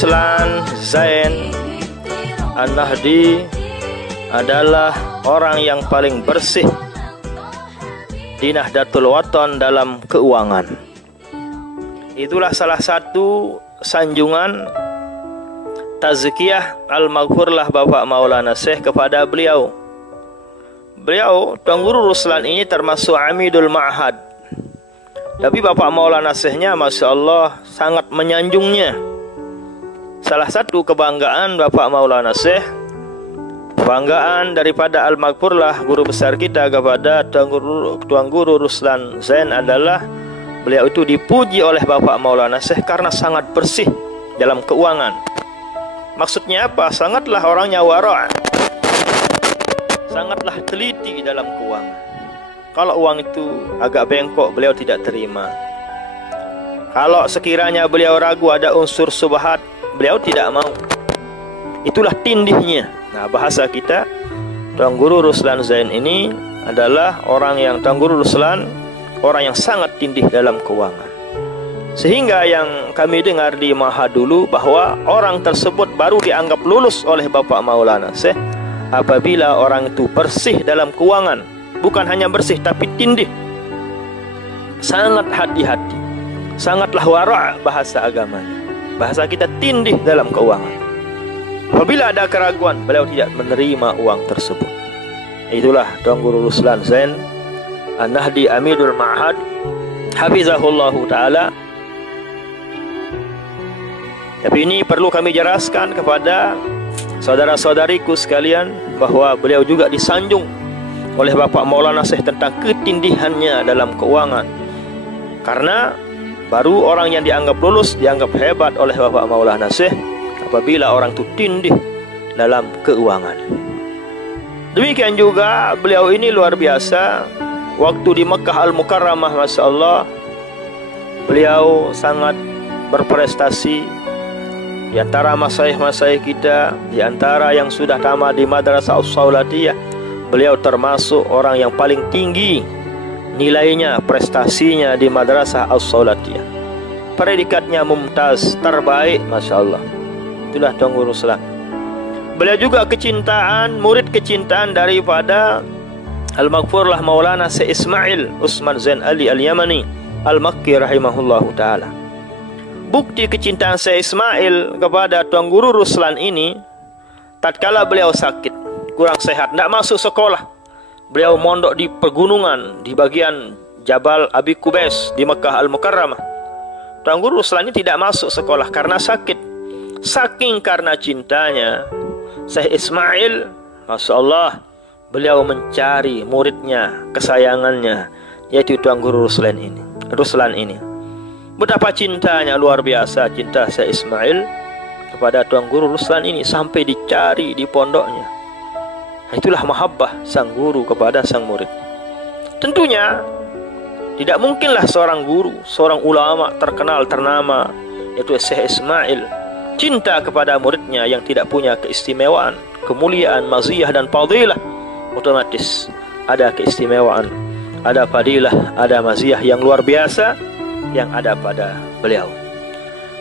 Ruslan Zain An-Nahdi adalah orang yang paling bersih di Nahdlatul Wathon dalam keuangan. Itulah salah satu sanjungan tazkiyah al-maghfurlah Bapak Maulana Syekh kepada beliau. Beliau, Tuan Guru Ruslan ini termasuk Amidul Ma'had. Tapi Bapak Maulana Syekhnya Masya Allah sangat menyanjungnya. Salah satu kebanggaan Bapak Maulana Syekh, kebanggaan daripada al-maghfurlah guru besar kita kepada Tuan Guru Ruslan Zain adalah beliau itu dipuji oleh Bapak Maulana Syekh karena sangat bersih dalam keuangan. Maksudnya apa? Sangatlah orangnya wara', sangatlah teliti dalam keuangan. Kalau uang itu agak bengkok, beliau tidak terima. Kalau sekiranya beliau ragu ada unsur subhat, beliau tidak mau. Itulah tindihnya. Nah, bahasa kita, Tuan Guru Ruslan Zain ini adalah orang yang Tuan Guru Ruslan, orang yang sangat tindih dalam keuangan. Sehingga yang kami dengar di Ma'had dulu bahwa orang tersebut baru dianggap lulus oleh Bapak Maulana Syekh apabila orang itu bersih dalam keuangan. Bukan hanya bersih tapi tindih, sangat hati-hati, sangatlah wara' bahasa agamanya. Bahasa kita tindih dalam keuangan. Apabila ada keraguan, beliau tidak menerima uang tersebut. Itulah Tuan Guru Ruslan Zain An-Nahdi Amidul Ma'had hafizahullahu ta'ala. Tapi ini perlu kami jelaskan kepada saudara-saudariku sekalian bahwa beliau juga disanjung oleh Bapak Maulana Syekh tentang ketindihannya dalam keuangan. Karena baru orang yang dianggap lulus, dianggap hebat oleh Bapak Maulana Syekh apabila orang itu tindih dalam keuangan. Demikian juga beliau ini luar biasa. Waktu di Mekah Al-Mukarramah, Masya Allah, beliau sangat berprestasi. Di antara masyayikh-masyayikh kita, di antara yang sudah tamat di Madrasah As-Saulatiyah, beliau termasuk orang yang paling tinggi nilainya, prestasinya di Madrasah As-Saulatiyah. Predikatnya mumtaz, terbaik, Masya Allah. Itulah Tuan Guru Ruslan. Beliau juga murid kecintaan daripada Al-Maghfurlah Maulana Syekh Ismail Usman Zain Ali Al-Yamani Al-Makki rahimahullahu ta'ala. Bukti kecintaan Syekh Ismail kepada Tuan Guru Ruslan ini, tatkala beliau sakit, kurang sehat, tidak masuk sekolah. Beliau mondok di pegunungan, di bagian Jabal Abi Kubais di Mekah Al-Mukarramah. Tuan Guru Ruslan ini tidak masuk sekolah karena sakit. Saking karena cintanya Syekh Ismail, Masya Allah, beliau mencari muridnya, kesayangannya, yaitu Tuan Guru Ruslan ini. Betapa cintanya luar biasa, cinta Syekh Ismail kepada Tuan Guru Ruslan ini sampai dicari di pondoknya. Itulah mahabbah sang guru kepada sang murid. Tentunya tidak mungkinlah seorang guru, seorang ulama terkenal ternama, yaitu Syekh Ismail, cinta kepada muridnya yang tidak punya keistimewaan, kemuliaan, maziyah dan fadilah. Otomatis ada keistimewaan, ada fadilah, ada maziyah yang luar biasa yang ada pada beliau.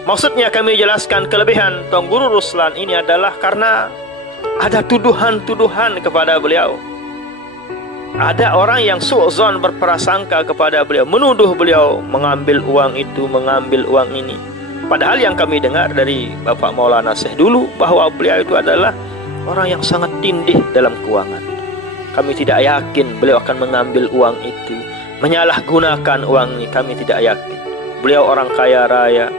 Maksudnya kami jelaskan kelebihan Tuan Guru Ruslan ini adalah karena ada tuduhan-tuduhan kepada beliau. Ada orang yang su'zon, berprasangka kepada beliau, menuduh beliau mengambil uang itu, mengambil uang ini. Padahal yang kami dengar dari Bapak Maulana Syekh dulu bahwa beliau itu adalah orang yang sangat tindih dalam keuangan. Kami tidak yakin beliau akan mengambil uang itu, menyalahgunakan uang ini. Kami tidak yakin. Beliau orang kaya raya,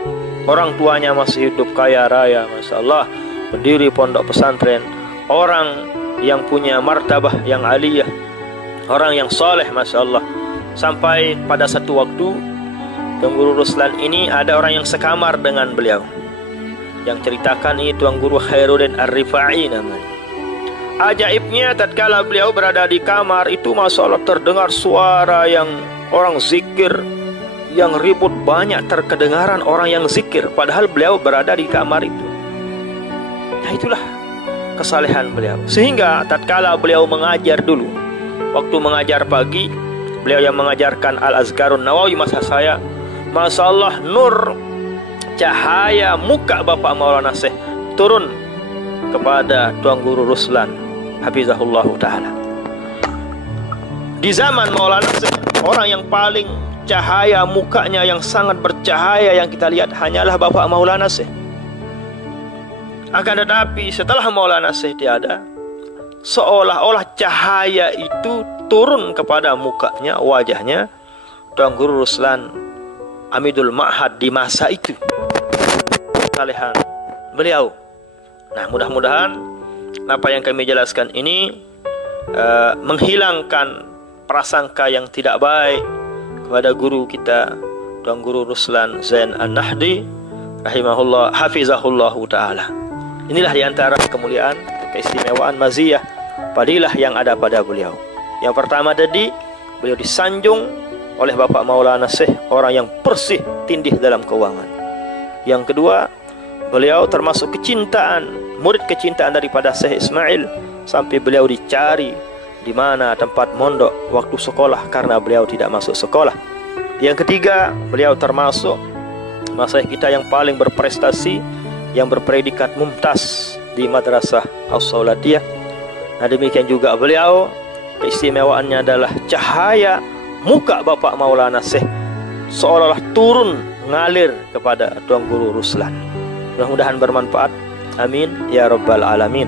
orang tuanya masih hidup kaya raya, Masya Allah, pendiri pondok pesantren, orang yang punya martabah yang aliyah, orang yang soleh, Masya Allah. Sampai pada satu waktu Tuan Guru Ruslan ini ada orang yang sekamar dengan beliau. Yang ceritakan ini Tuan Guru Khairuddin Ar-Rifai namanya. Ajaibnya tatkala beliau berada di kamar itu, Masya Allah, terdengar suara yang orang zikir, yang ribut, banyak terkedengaran orang yang zikir, padahal beliau berada di kamar itu. Nah, itulah kesalehan beliau. Sehingga tatkala beliau mengajar dulu, waktu mengajar pagi, beliau yang mengajarkan Al-Azkarun Nawawi masa saya, Masya Allah, nur cahaya muka Bapak Maulana Syekh turun kepada Tuan Guru Ruslan hafizahullah taala. Di zaman Maulana Syekh, orang yang paling cahaya mukanya yang sangat bercahaya yang kita lihat hanyalah Bapak Maulana Syekh. Akan tetapi setelah Maulana Syekh tiada, seolah-olah cahaya itu turun kepada mukanya, wajahnya Tuan Guru Ruslan Amidul Ma'had di masa itu. Kalian beliau. Nah, mudah-mudahan apa yang kami jelaskan ini menghilangkan prasangka yang tidak baik kepada guru kita Tuan Guru Ruslan Zain An-Nahdi rahimahullah hafizahullah taala. Inilah diantara kemuliaan, keistimewaan, maziyah, fadilah yang ada pada beliau. Yang pertama tadi, beliau disanjung oleh Bapak Maulana Syekh, orang yang bersih tindih dalam keuangan. Yang kedua, beliau termasuk kecintaan, murid kecintaan daripada Syekh Ismail, sampai beliau dicari di mana tempat mondok waktu sekolah karena beliau tidak masuk sekolah. Yang ketiga, beliau termasuk masyayikh kita yang paling berprestasi, yang berpredikat mumtaz di Madrasah As-Saulatiyah. Nah, demikian juga beliau, keistimewaannya adalah cahaya muka Bapak Maulana Syekh seolah-olah turun ngalir kepada Tuan Guru Ruslan. Mudah-mudahan bermanfaat. Amin ya rabbal alamin.